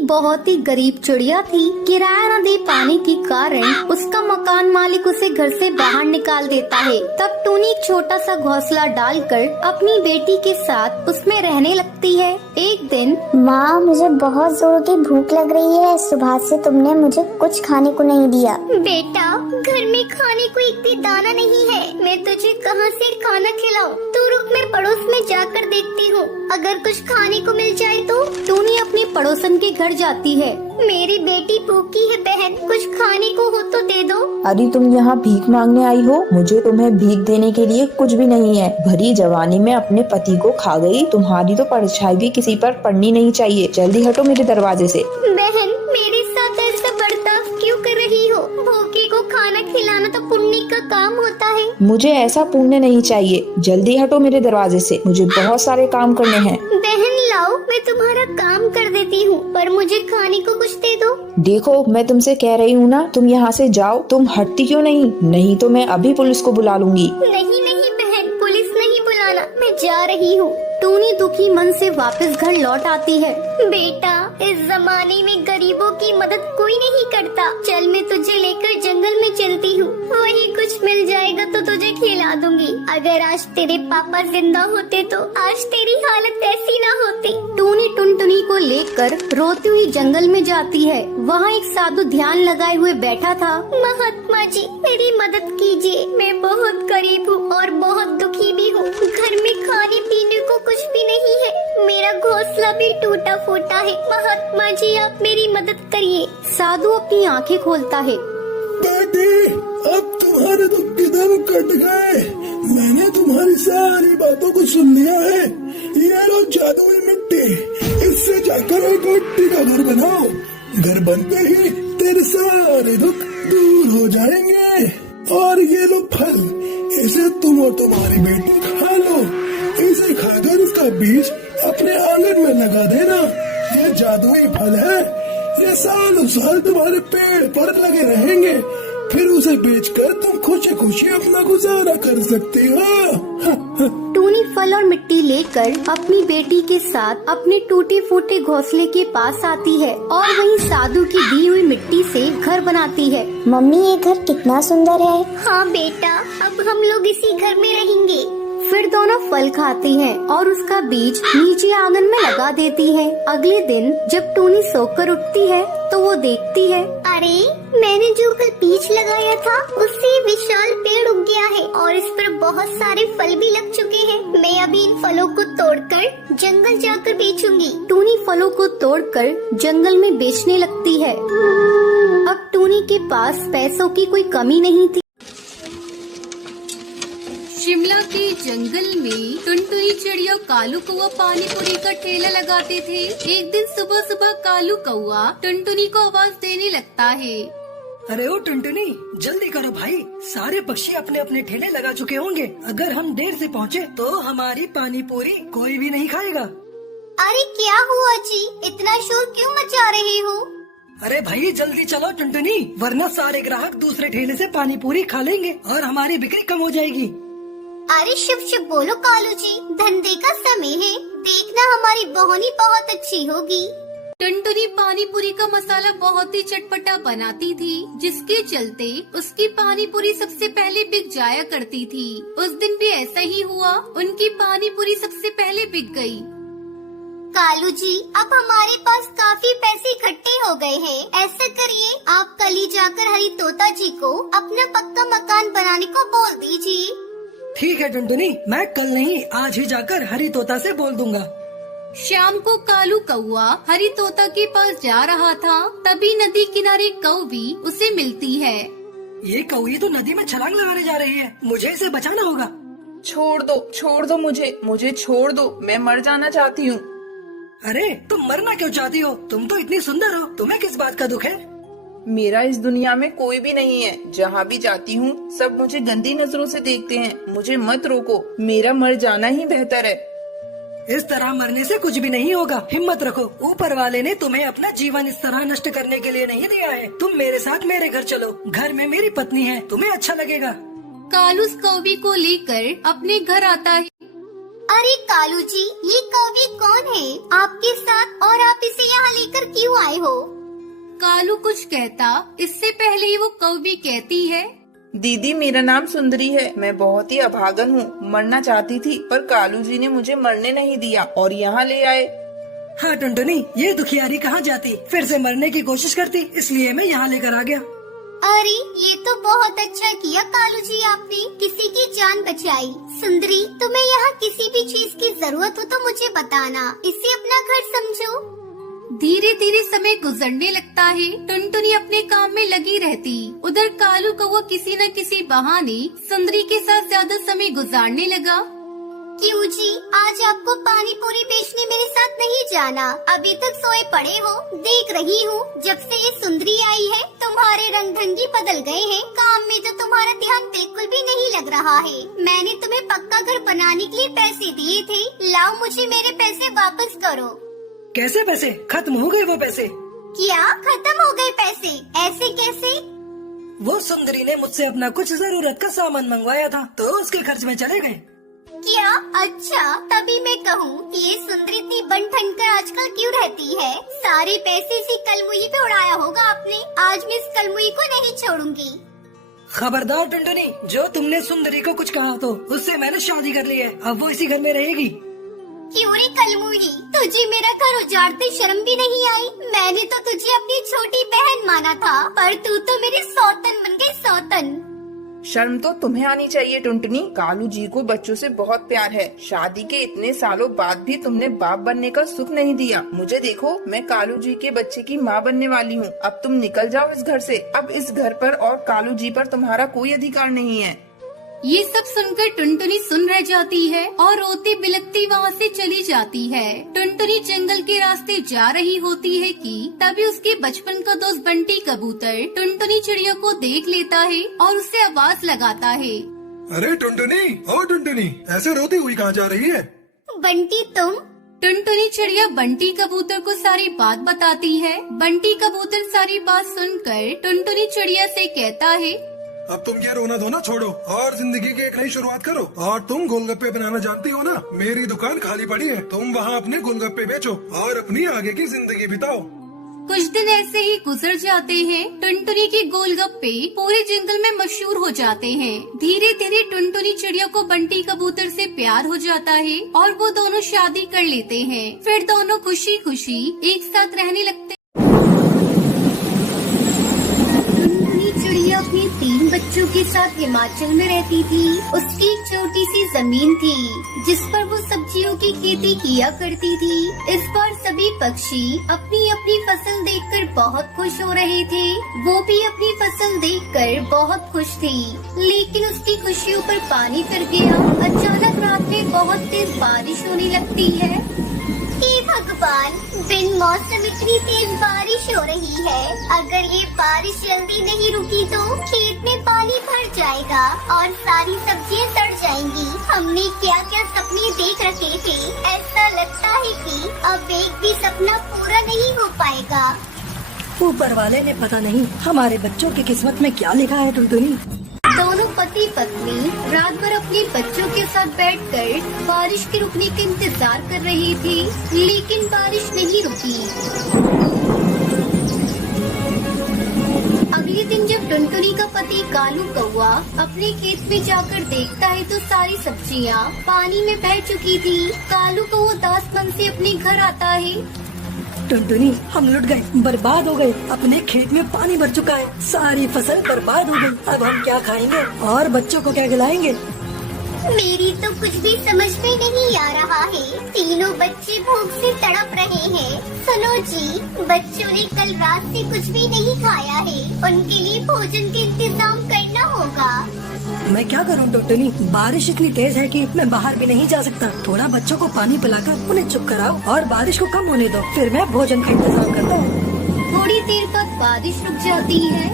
बहुत ही गरीब चिड़िया थी। किराया न दे पाने के कारण उसका मकान मालिक उसे घर से बाहर निकाल देता है। तब टूनी एक छोटा सा घोंसला डालकर अपनी बेटी के साथ उसमें रहने लगती है। एक दिन, माँ, मुझे बहुत जोर की भूख लग रही है। सुबह से तुमने मुझे कुछ खाने को नहीं दिया। बेटा, घर में खाने को एक भी दाना नहीं है। मैं तुझे कहाँ से खाना खिलाऊं? तू रुक, मैं पड़ोस में जाकर देखती हूँ, अगर कुछ खाने को मिल जाए तो। टूनी अपनी पड़ोसन के घर जाती है। मेरी बेटी भूखी है बहन, कुछ खाने को हो तो दे दो। अरे तुम यहाँ भीख मांगने आई हो? मुझे तुम्हें भीख देने के लिए कुछ भी नहीं है। भरी जवानी में अपने पति को खा गई। तुम्हारी तो परछाई भी किसी पर पड़नी नहीं चाहिए। जल्दी हटो मेरे दरवाजे से। बहन, मेरे साथ ऐसा बर्ताव क्यों कर रही हो? भूखे को खाना खिलाना तो पुण्य का काम होता है। मुझे ऐसा पुण्य नहीं चाहिए। जल्दी हटो मेरे दरवाजे से, मुझे बहुत सारे काम करने हैं। बहन लाओ, मैं तुम्हारा काम कर देती हूँ, पर मुझे खाने को कुछ दे दो। देखो, मैं तुमसे कह रही हूँ ना, तुम यहाँ से जाओ। तुम हटती क्यों नहीं? नहीं तो मैं अभी पुलिस को बुला लूंगी। नहीं नहीं बहन, पुलिस नहीं बुलाना, मैं जा रही हूँ। टूनी दुखी मन से वापस घर लौट आती है। बेटा, इस जमाने में गरीबों की मदद कोई नहीं करता। चल, मैं तुझे लेकर जंगल में चलती हूँ, वही कुछ मिल जाएगा तो तुझे खिला दूंगी। अगर आज तेरे पापा जिंदा होते तो आज तेरी हालत ऐसी ना होती। टूनी टुनटुनी को लेकर रोती हुई जंगल में जाती है। वहाँ एक साधु ध्यान लगाए हुए बैठा था। महात्मा जी, मेरी मदद कीजिए। मैं बहुत गरीब हूँ और बहुत दुखी भी हूँ। घर में खाने पीने को कुछ भी नहीं है। मेरा घोंसला भी टूटा फूटा है। महात्मा जी, आप मेरी मदद करिए। साधु अपनी आंखें खोलता है। बेटी, अब तुम्हारे दुख के दिन कट गए। मैंने तुम्हारी सारी बातों को सुन लिया है। ये लो जादुई मिट्टी, इससे जाकर एक मिट्टी का घर बनाओ। घर बनते ही तेरे सारे दुख दूर हो जाएंगे। और ये लो फल, इसे तुम और तुम्हारी बेटी खा लो। इसे खाकर इसका बीज अपने आंगन में लगा देना। ये जादुई फल है, ये सालों साल तुम्हारे पेड़ पर लगे रहेंगे। फिर उसे बेचकर तुम खुशी खुशी अपना गुजारा कर सकती हो। टूनी फल और मिट्टी लेकर अपनी बेटी के साथ अपने टूटे फूटे घोंसले के पास आती है और वहीं साधु की दी हुई मिट्टी से घर बनाती है। मम्मी, ये घर कितना सुंदर है। हाँ बेटा, अब हम लोग इसी घर में रहेंगे। फिर दोनों फल खाती हैं और उसका बीज नीचे आंगन में लगा देती है। अगले दिन जब टूनी सोकर उठती है तो वो देखती है, अरे, मैंने जो कल बीज लगाया था उससे विशाल पेड़ उग गया है और इस पर बहुत सारे फल भी लग चुके हैं। मैं अभी इन फलों को तोड़कर जंगल जाकर बेचूंगी। टूनी फलों को तोड़कर जंगल में बेचने लगती है। अब टूनी के पास पैसों की कोई कमी नहीं थी। शिमला के जंगल में टुनटुनी चिड़िया कालू कौआ पानी पूरी का ठेला लगाते थे। एक दिन सुबह सुबह कालू कौआ टुनटुनी को आवाज देने लगता है। अरे ओ टुनटुनी, जल्दी करो भाई, सारे पक्षी अपने अपने ठेले लगा चुके होंगे। अगर हम देर से पहुँचे तो हमारी पानी पूरी कोई भी नहीं खाएगा। अरे क्या हुआ जी, इतना शोर क्यों मचा रहे हो? अरे भाई जल्दी चलो टुनटुनी, वरना सारे ग्राहक दूसरे ठेले से पानी पूरी खा लेंगे और हमारी बिक्री कम हो जाएगी। अरे शुभ शुभ बोलो कालू जी, धंधे का समय है। देखना हमारी बोहनी बहुत अच्छी होगी। टुनटुनी पानी पूरी का मसाला बहुत ही चटपटा बनाती थी, जिसके चलते उसकी पानी पूरी सबसे पहले बिक जाया करती थी। उस दिन भी ऐसा ही हुआ, उनकी पानी पूरी सबसे पहले बिक गई। कालू जी, अब हमारे पास काफी पैसे इकट्ठे हो गए हैं। ऐसा करिए, आप कल ही जाकर हरी तोता जी को अपना पक्का मकान बनाने को बोल दीजिए। ठीक है टुनटुनी, मैं कल नहीं आज ही जाकर हरी तोता से बोल दूंगा। शाम को कालू कौआ हरी तोता के पास जा रहा था, तभी नदी किनारे कौवी उसे मिलती है। ये कौवी तो नदी में छलांग लगाने जा रही है, मुझे इसे बचाना होगा। छोड़ दो मुझे छोड़ दो, मैं मर जाना चाहती हूँ। अरे तुम मरना क्यों चाहती हो? तुम तो इतनी सुंदर हो, तुम्हें किस बात का दुख है? मेरा इस दुनिया में कोई भी नहीं है। जहाँ भी जाती हूँ सब मुझे गंदी नजरों से देखते हैं। मुझे मत रोको, मेरा मर जाना ही बेहतर है। इस तरह मरने से कुछ भी नहीं होगा, हिम्मत रखो। ऊपर वाले ने तुम्हें अपना जीवन इस तरह नष्ट करने के लिए नहीं दिया है। तुम मेरे साथ मेरे घर चलो, घर में मेरी पत्नी है, तुम्हें अच्छा लगेगा। कालू उस कौवी को लेकर अपने घर आता है। अरे कालू जी, ये कौवे कौन है आपके साथ और आप इसे यहाँ लेकर क्यों आए हो? कालू कुछ कहता इससे पहले ही वो कौवी कहती है, दीदी मेरा नाम सुंदरी है। मैं बहुत ही अभागन हूँ, मरना चाहती थी पर कालू जी ने मुझे मरने नहीं दिया और यहाँ ले आए। हाँ टुनटुनी, ये दुखियारी कहाँ जाती, फिर से मरने की कोशिश करती, इसलिए मैं यहाँ लेकर आ गया। अरे ये तो बहुत अच्छा किया कालू जी, आपने किसी की जान बचाई। सुंदरी, तुम्हें यहाँ किसी भी चीज की जरूरत हो तो मुझे बताना, इसे अपना घर समझो। धीरे धीरे समय गुजरने लगता है। टुनटुनी अपने काम में लगी रहती। उधर कालू कौवा किसी न किसी बहाने सुंदरी के साथ ज्यादा समय गुजारने लगा। क्यों जी, आज आपको पानी पूरी बेचने मेरे साथ नहीं जाना? अभी तक सोए पड़े हो, देख रही हूँ। जब से ये सुंदरी आई है तुम्हारे रंग ढंगी बदल गए हैं, काम में तो तुम्हारा ध्यान बिल्कुल भी नहीं लग रहा है। मैंने तुम्हें पक्का घर बनाने के लिए पैसे दिए थे, लाओ मुझे मेरे पैसे वापस करो। कैसे पैसे? खत्म हो गए वो पैसे। क्या खत्म हो गए पैसे? ऐसे कैसे? वो सुंदरी ने मुझसे अपना कुछ जरूरत का सामान मंगवाया था तो उसके खर्च में चले गए। क्या? अच्छा, तभी मैं कहूँ ये सुंदरी इतनी बन ठन कर आजकल क्यों रहती है? सारे पैसे इसी कलमुही पे उड़ाया होगा आपने। आज मैं इस कलमुही को नहीं छोड़ूंगी। खबरदार टुनटुनी, जो तुमने सुंदरी को कुछ कहा तो उससे मैंने शादी कर ली है, अब वो इसी घर में रहेगी। क्यों रे कलमुही, तुझे मेरा घर उजाड़ते शर्म भी नहीं आई? मैंने तो तुझे अपनी छोटी बहन माना था, पर तू तो मेरी सौतन बन गई, सौतन। शर्म तो तुम्हें आनी चाहिए टुनटुनी। कालू जी को बच्चों से बहुत प्यार है। शादी के इतने सालों बाद भी तुमने बाप बनने का सुख नहीं दिया। मुझे देखो, मैं कालू जी के बच्चे की माँ बनने वाली हूँ। अब तुम निकल जाओ इस घर से। अब इस घर पर और कालू जी पर तुम्हारा कोई अधिकार नहीं है। ये सब सुनकर टुनटुनी सुन रह जाती है और रोती बिलखती वहाँ से चली जाती है। टुनटुनी जंगल के रास्ते जा रही होती है कि तभी उसके बचपन का दोस्त बंटी कबूतर टुनटुनी चिड़िया को देख लेता है और उससे आवाज लगाता है, अरे टुनटुनी, ओ टुनटुनी, ऐसे रोती हुई कहाँ जा रही है? बंटी तुम? टुनटुनी चिड़िया बंटी कबूतर को सारी बात बताती है। बंटी कबूतर सारी बात सुनकर टुनटुनी चिड़िया से कहता है, अब तुम ये रोना धोना छोड़ो और जिंदगी की एक नई शुरुआत करो। और तुम गोलगप्पे बनाना जानती हो ना? मेरी दुकान खाली पड़ी है, तुम वहाँ अपने गोलगप्पे बेचो और अपनी आगे की जिंदगी बिताओ। कुछ दिन ऐसे ही गुजर जाते हैं। टुनटुनी के गोलगप्पे पूरे जंगल में मशहूर हो जाते हैं। धीरे धीरे टुनटुनी चिड़िया को बंटी कबूतर से प्यार हो जाता है और वो दोनों शादी कर लेते हैं। फिर दोनों खुशी खुशी एक साथ रहने लगते। चिड़िया अपने 3 बच्चों के साथ हिमाचल में रहती थी। उसकी एक छोटी सी जमीन थी जिस पर वो सब्जियों की खेती किया करती थी। इस बार सभी पक्षी अपनी अपनी फसल देखकर बहुत खुश हो रहे थे। वो भी अपनी फसल देखकर बहुत खुश थी, लेकिन उसकी खुशियों पर पानी फिर गया। अचानक रात में बहुत तेज बारिश होने लगती है। हे भगवान, बिन मौसम इतनी तेज बारिश हो रही है। अगर ये बारिश जल्दी नहीं रुकी तो खेत में पानी भर जाएगा और सारी सब्जियां सड़ जाएंगी। हमने क्या क्या सपने देख रखे थे। ऐसा लगता है कि अब एक भी सपना पूरा नहीं हो पाएगा। ऊपर वाले ने पता नहीं हमारे बच्चों की किस्मत में क्या लिखा है टुनटुनी। दोनों पति पत्नी रात भर अपने बच्चों के साथ बैठकर बारिश के रुकने का इंतजार कर रहे थे, लेकिन बारिश नहीं रुकी। अगले दिन जब टुनटुनी का पति कालू कौवा अपने खेत में जाकर देखता है तो सारी सब्जियां पानी में बह चुकी थी। कालू कौवा उदास मन से अपने घर आता है। टुनटुनी, हम लुट गए, बर्बाद हो गए। अपने खेत में पानी भर चुका है, सारी फसल बर्बाद हो गई। अब हम क्या खाएंगे और बच्चों को क्या खिलाएंगे? मेरी तो कुछ भी समझ में नहीं आ रहा है। तीनों बच्चे भूख से तड़प रहे हैं। सुनो जी, बच्चों ने कल रात से कुछ भी नहीं खाया है, उनके लिए भोजन का इंतजाम करना होगा। मैं क्या करूं टुनटुनी, बारिश इतनी तेज है कि मैं बाहर भी नहीं जा सकता। थोड़ा बच्चों को पानी पिलाकर उन्हें चुप कराओ और बारिश को कम होने दो, फिर मैं भोजन का इंतजाम करता हूँ। थोड़ी देर बाद बारिश रुक जाती है।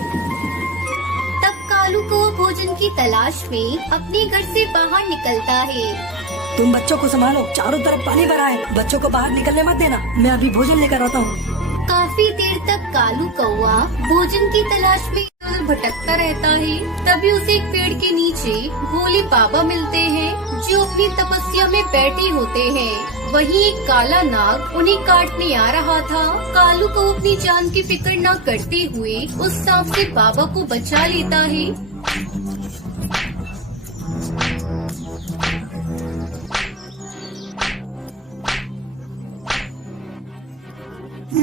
तब कालू को भोजन की तलाश में अपने घर से बाहर निकलता है। तुम बच्चों को संभालो, चारों तरफ पानी भरा है, बच्चों को बाहर निकलने मत देना। मैं अभी भोजन लेकर आता हूँ। काफी देर तक कालू कौवा भोजन की तलाश में भटकता रहता है। तभी उसे एक पेड़ के नीचे भोले बाबा मिलते हैं जो अपनी तपस्या में बैठे होते हैं। वहीं एक काला नाग उन्हें काटने आ रहा था। कालू को अपनी जान की फिक्र न करते हुए उस सांप से बाबा को बचा लेता है।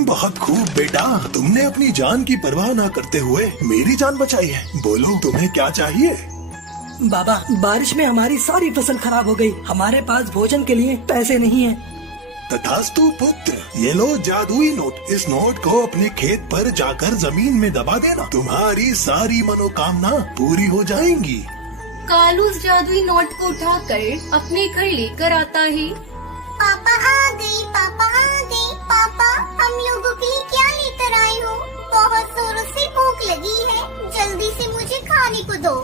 बहुत खूब बेटा, तुमने अपनी जान की परवाह ना करते हुए मेरी जान बचाई है। बोलो तुम्हें क्या चाहिए? बाबा, बारिश में हमारी सारी फसल खराब हो गई। हमारे पास भोजन के लिए पैसे नहीं है। तथास्तु पुत्र, ये लो जादुई नोट। इस नोट को अपने खेत पर जाकर जमीन में दबा देना, तुम्हारी सारी मनोकामना पूरी हो जाएंगी। कालू उस जादुई नोट को उठाकर अपने घर लेकर आता है। पापा आ गई, पापा आ गई। पापा, हम लोगों के लिए क्या लेकर आए हो? बहुत जोरों से भूख लगी है, जल्दी से मुझे खाने को दो।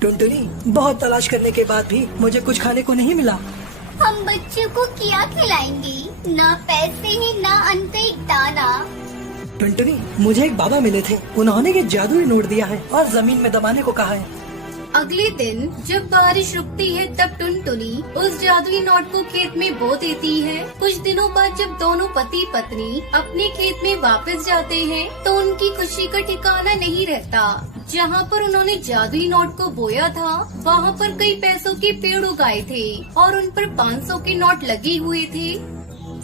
टुनटुनी, बहुत तलाश करने के बाद भी मुझे कुछ खाने को नहीं मिला। हम बच्चों को क्या खिलाएंगे? ना पैसे हैं, ना अन्न का एक दाना। टुनटुनी, मुझे एक बाबा मिले थे। उन्होंने ये जादुई नोट दिया है और जमीन में दबाने को कहा है। अगले दिन जब बारिश रुकती है तब टुनटुनी उस जादुई नोट को खेत में बो देती है। कुछ दिनों बाद जब दोनों पति पत्नी अपने खेत में वापस जाते हैं तो उनकी खुशी का ठिकाना नहीं रहता। जहाँ पर उन्होंने जादुई नोट को बोया था वहाँ पर कई पैसों के पेड़ उगाए थे और उन पर 500 के नोट लगे हुए थे।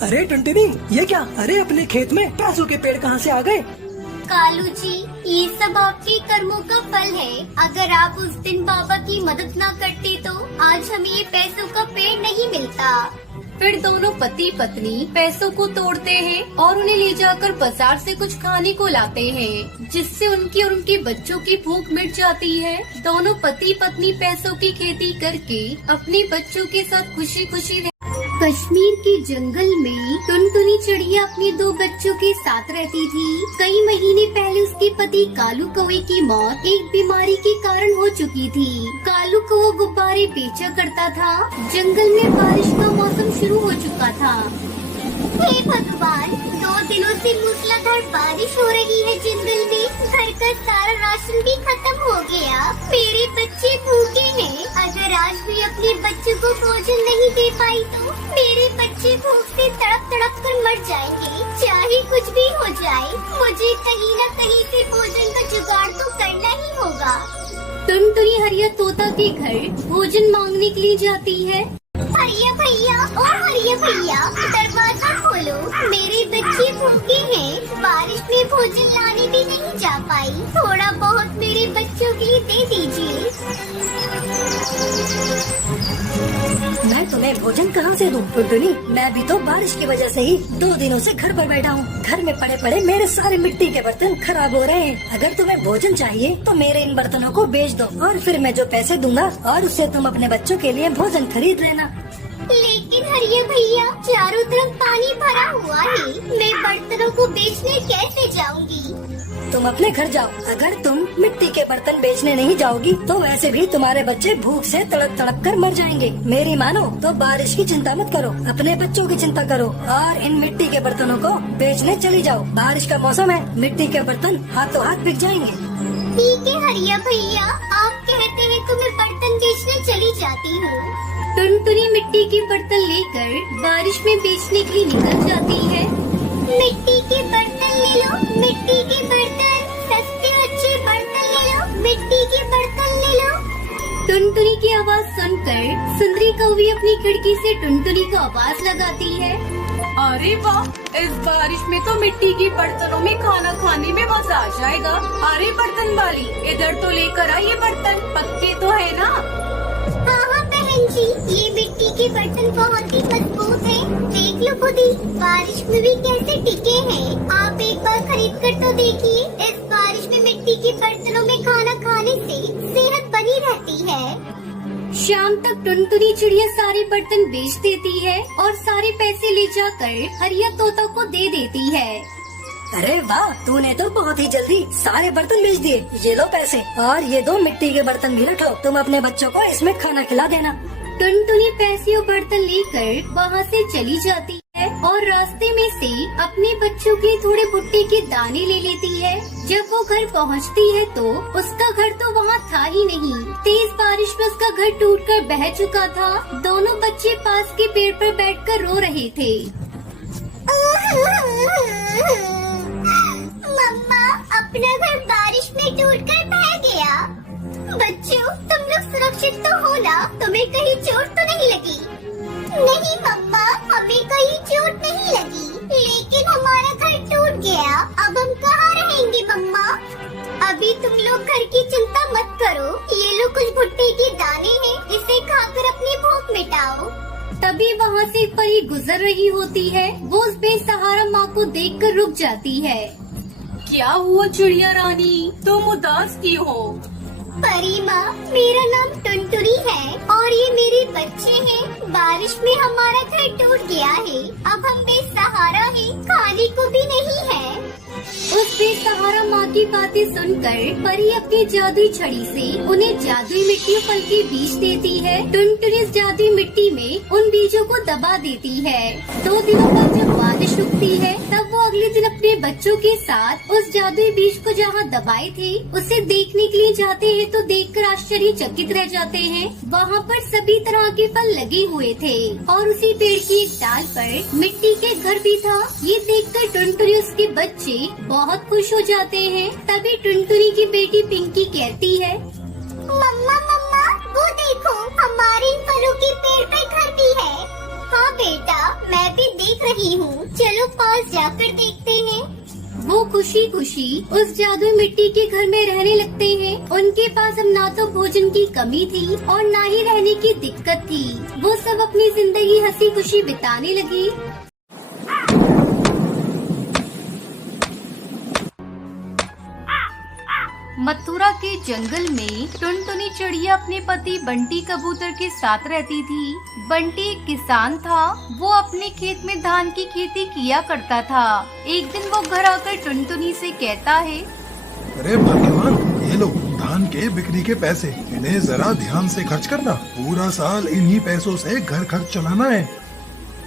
अरे टुनटुनी, ये क्या? अरे अपने खेत में पैसों के पेड़ कहाँ से आ गए? कालू जी, ये सब आपके कर्मों का फल है। अगर आप उस दिन बाबा की मदद न करते तो आज हमें ये पैसों का पेड़ नहीं मिलता। फिर दोनों पति पत्नी पैसों को तोड़ते हैं और उन्हें ले जाकर बाजार से कुछ खाने को लाते हैं, जिससे उनकी और उनके बच्चों की भूख मिट जाती है। दोनों पति पत्नी पैसों की खेती करके अपने बच्चों के साथ खुशी खुशी कश्मीर के जंगल में टुनटुनी चिड़िया अपने 2 बच्चों के साथ रहती थी। कई महीने पहले उसके पति कालू कौवे की मौत एक बीमारी के कारण हो चुकी थी। कालू कौवा गुब्बारे बेचा करता था। जंगल में बारिश का मौसम शुरू हो चुका था। हे भगवान, 2 दिनों से मूसलाधार बारिश हो रही है जंगल में। घर का सारा राशन भी खत्म हो गया। मेरे बच्चे भूखे हैं। अगर आज भी अपने बच्चों को भोजन नहीं दे पाई तो मेरे बच्चे भूख से तड़प तड़प कर मर जाएंगे। चाहे कुछ भी हो जाए, मुझे कहीं न कहीं से भोजन का जुगाड़ तो करना ही होगा। टुनटुनी हरिया तोता के घर भोजन मांगने के लिए जाती है। हरिया भैया और हरिया भैया, दरवाजा खोलो, मेरे बच्चे भूखे हैं। बारिश में भोजन लाने भी नहीं जा पाई। थोड़ा बहुत मेरे बच्चों के लिए दे दीजिए। मैं तुम्हें भोजन कहाँ से दूं? टुनटुनी, मैं भी तो बारिश की वजह से ही 2 दिनों से घर पर बैठा हूँ। घर में पड़े पड़े मेरे सारे मिट्टी के बर्तन खराब हो रहे हैं। अगर तुम्हें भोजन चाहिए तो मेरे इन बर्तनों को बेच दो और फिर मैं जो पैसे दूंगा और उससे तुम अपने बच्चों के लिए भोजन खरीद लेना। लेकिन हरिया भैया, चारों तरफ पानी भरा हुआ है। मैं बर्तनों को बेचने कैसे जाऊंगी? तुम अपने घर जाओ। अगर तुम मिट्टी के बर्तन बेचने नहीं जाओगी तो वैसे भी तुम्हारे बच्चे भूख से तड़प तड़प कर मर जाएंगे। मेरी मानो तो बारिश की चिंता मत करो, अपने बच्चों की चिंता करो और इन मिट्टी के बर्तनों को बेचने चली जाओ। बारिश का मौसम है, मिट्टी के बर्तन हाथों हाथ बिक जाएंगे। ठीक है हरिया भैया, आप कहते हैं तो मैं बर्तन बेचने चली जाती हूँ। टुनटुनी मिट्टी के बर्तन लेकर बारिश में बेचने के लिए निकल जाती है। मिट्टी के बर्तन ले लो, मिट्टी के बर्तन, सस्ते अच्छे बर्तन ले लो, मिट्टी के बर्तन ले लो। टुनटुनी की आवाज सुनकर सुंदरी कौवी अपनी खिड़की से टुनटुनी को आवाज लगाती है। अरे वाह, इस बारिश में तो मिट्टी के बर्तनों में खाना खाने में मजा आ जाएगा। अरे बर्तन वाली, इधर तो लेकर आइए बर्तन, पक्के तो है ना? हाँ हाँ बहन जी, ये मिट्टी के बर्तन बहुत ही मजबूत है। देख लो खुद ही, बारिश में भी कैसे टिके हैं। आप एक बार खरीद कर तो देखिए। इस बारिश में मिट्टी के बर्तनों में खाना खाने से सेहत बनी रहती है। शाम तक टुनटुनी चिड़िया सारे बर्तन बेच देती है और सारे पैसे ले जाकर हरिया तोता को दे देती है। अरे वाह, तूने तो बहुत ही जल्दी सारे बर्तन बेच दिए। ये लो पैसे और ये 2 मिट्टी के बर्तन भी रख लो। तुम अपने बच्चों को इसमें खाना खिला देना। टुनटुनी पैसे और बर्तन लेकर वहाँ से चली जाती है। और रास्ते में से अपने बच्चों के थोड़े भुट्टे के दाने ले लेती है। जब वो घर पहुंचती है तो उसका घर तो वहाँ था ही नहीं। तेज बारिश में उसका घर टूटकर बह चुका था। दोनों बच्चे पास के पेड़ पर बैठकर रो रहे थे। मम्मा, अपना घर बारिश में टूटकर बह गया। बच्चों, तुम लोग सुरक्षित तो हो ना? तुम्हें कहीं चोट तो नहीं लगी? नहीं मम्मा, हमें कहीं चोट नहीं लगी, लेकिन हमारा घर टूट गया। अब हम कहाँ रहेंगे मम्मा? अभी तुम लोग घर की चिंता मत करो। ये लो कुछ भुट्टे के दाने हैं, इसे खाकर अपनी भूख मिटाओ। तभी वहाँ से एक परी गुजर रही होती है। वो उस बेसहारा माँ को देखकर रुक जाती है। क्या हुआ चिड़िया रानी, तुम उदास क्यों हो? परी माँ, मेरा नाम टुनटुनी है और ये मेरे बच्चे हैं। बारिश में हमारा घर टूट गया है। अब हम बेसहारा हैं, खाने को भी नहीं है। उस बेसहारा माँ की बातें सुनकर परी अपनी जादुई छड़ी से उन्हें जादुई मिट्टी और फल के बीज देती है। टुनटुनी इस जादुई मिट्टी में उन बीजों को दबा देती है। 2 दिनों बाद जब बारिश रुकती है तब वो अगले दिन अपने बच्चों के साथ उस जादुई बीज को जहाँ दबाए थे उसे देखने के लिए जाते हैं तो देखकर आश्चर्यचकित रह जाते हैं। वहाँ पर सभी तरह के फल लगे हुए थे और उसी पेड़ की एक डाल पर मिट्टी के घर भी था। ये देखकर टुनटुनी उसके बच्चे बहुत खुश हो जाते हैं। तभी टुनटुनी की बेटी पिंकी कहती है, मम्मा मम्मा, वो देखो, हमारे इन फलों के पेड़ पे घर भी है। हाँ बेटा, मैं भी देख रही हूँ। चलो पास जाकर देखते हैं। वो खुशी खुशी उस जादुई मिट्टी के घर में रहने लगते हैं। उनके पास अब ना तो भोजन की कमी थी और ना ही रहने की दिक्कत थी। वो सब अपनी जिंदगी हंसी खुशी बिताने लगी। मथुरा के जंगल में टुनटुनी चिड़िया अपने पति बंटी कबूतर के साथ रहती थी। बंटी एक किसान था। वो अपने खेत में धान की खेती किया करता था। एक दिन वो घर आकर टुनटुनी से कहता है, अरे भाग्यवान, ये लो धान के बिक्री के पैसे, इन्हें जरा ध्यान से खर्च करना। पूरा साल इन्हीं पैसों से घर खर्च चलाना है।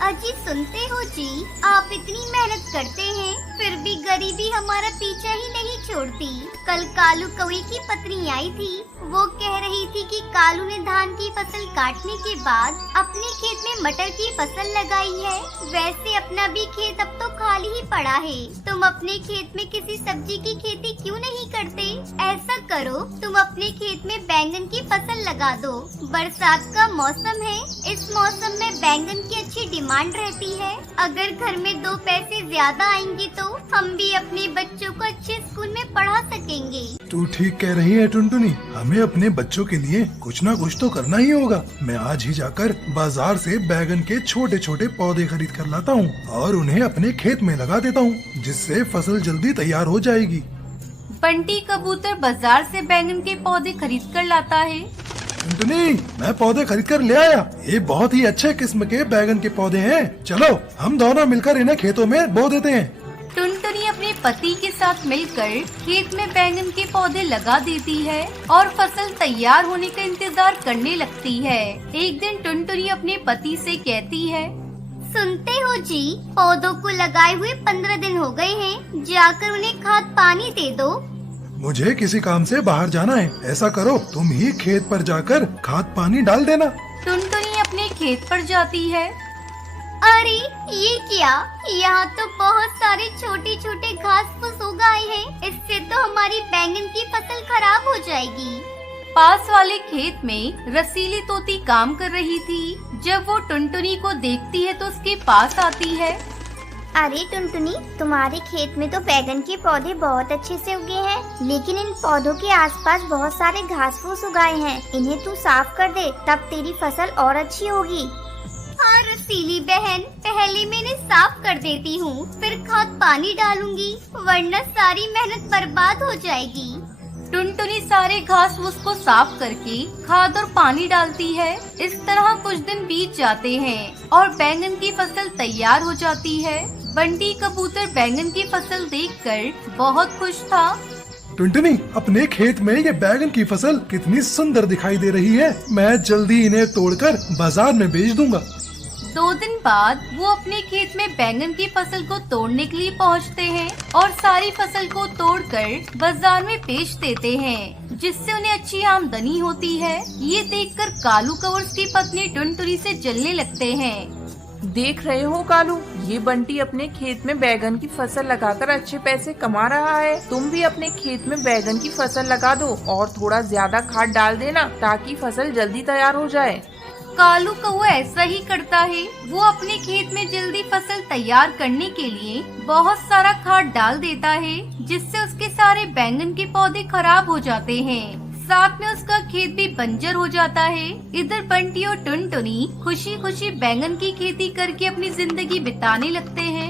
अजी सुनते हो जी, आप इतनी मेहनत करते हैं फिर भी गरीबी हमारा पीछा ही नहीं छोड़ती। कल कालू कौवे की पत्नी आई थी। वो कह रही थी कि कालू ने धान की फसल काटने के बाद अपने खेत में मटर की फसल लगाई है। वैसे अपना भी खेत अब तो खाली ही पड़ा है। तुम अपने खेत में किसी सब्जी की खेती क्यों नहीं करते? ऐसा करो, तुम अपने खेत में बैंगन की फसल लगा दो। बरसात का मौसम है, इस मौसम में बैंगन की अच्छी डिमांड रहती है। अगर घर में 2 पैसे ज्यादा आएंगे तो हम भी अपने बच्चों को अच्छे स्कूल में पढ़ा सकेंगे। तू ठीक कह रही है टुनटुनी, हमें अपने बच्चों के लिए कुछ ना कुछ तो करना ही होगा। मैं आज ही जाकर बाजार से बैगन के छोटे छोटे पौधे खरीद कर लाता हूँ और उन्हें अपने खेत में लगा देता हूँ, जिससे फसल जल्दी तैयार हो जाएगी। बंटी कबूतर बाजार से बैंगन के पौधे खरीद कर लाता है। टुनटुनी, मैं पौधे खरीद कर ले आया। ये बहुत ही अच्छे किस्म के बैगन के पौधे हैं। चलो हम दोनों मिलकर इन्हें खेतों में बो देते हैं। टुनटुनी अपने पति के साथ मिलकर खेत में बैंगन के पौधे लगा देती है और फसल तैयार होने का इंतजार करने लगती है। एक दिन टुनटुनी अपने पति से कहती है, सुनते हो जी, पौधों को लगाए हुए 15 दिन हो गए हैं। जाकर उन्हें खाद पानी दे दो। मुझे किसी काम से बाहर जाना है। ऐसा करो, तुम ही खेत पर जाकर खाद पानी डाल देना। टुनटुनी अपने खेत पर जाती है। अरे ये क्या? यहाँ तो बहुत सारे छोटे छोटे घास फूस उग आए हैं। इससे तो हमारी बैंगन की फसल खराब हो जाएगी। पास वाले खेत में रसीली तोती काम कर रही थी। जब वो टुनटुनी को देखती है तो उसके पास आती है। अरे टुनटुनी, तुम्हारे खेत में तो बैगन के पौधे बहुत अच्छे से उगे हैं, लेकिन इन पौधों के आसपास बहुत सारे घास फूस उगाए हैं। इन्हें तू साफ कर दे, तब तेरी फसल और अच्छी होगी। हाँ रसीली बहन, पहले मैं इन्हें साफ कर देती हूँ, फिर खाद पानी डालूंगी, वरना सारी मेहनत बर्बाद हो जाएगी। टुनटुनी सारे घास फूस को साफ करके खाद और पानी डालती है। इस तरह कुछ दिन बीत जाते हैं और बैंगन की फसल तैयार हो जाती है। बंटी कबूतर बैंगन की फसल देखकर बहुत खुश था। टुनटुनी, अपने खेत में ये बैगन की फसल कितनी सुंदर दिखाई दे रही है। मैं जल्दी इन्हें तोड़कर बाजार में बेच दूंगा। 2 दिन बाद वो अपने खेत में बैंगन की फसल को तोड़ने के लिए पहुंचते हैं और सारी फसल को तोड़कर बाजार में बेच देते हैं, जिससे उन्हें अच्छी आमदनी होती है। ये देखकर कालू कौआ उसकी पत्नी टुनटुनी से जलने लगते हैं। देख रहे हो कालू, ये बंटी अपने खेत में बैगन की फसल लगाकर अच्छे पैसे कमा रहा है। तुम भी अपने खेत में बैगन की फसल लगा दो और थोड़ा ज्यादा खाद डाल देना ताकि फसल जल्दी तैयार हो जाए। कालू कौआ ऐसा ही करता है। वो अपने खेत में जल्दी फसल तैयार करने के लिए बहुत सारा खाद डाल देता है, जिससे उसके सारे बैंगन के पौधे खराब हो जाते हैं। साथ में उसका खेत भी बंजर हो जाता है। इधर बंटी और टुनटुनी खुशी खुशी बैंगन की खेती करके अपनी जिंदगी बिताने लगते हैं।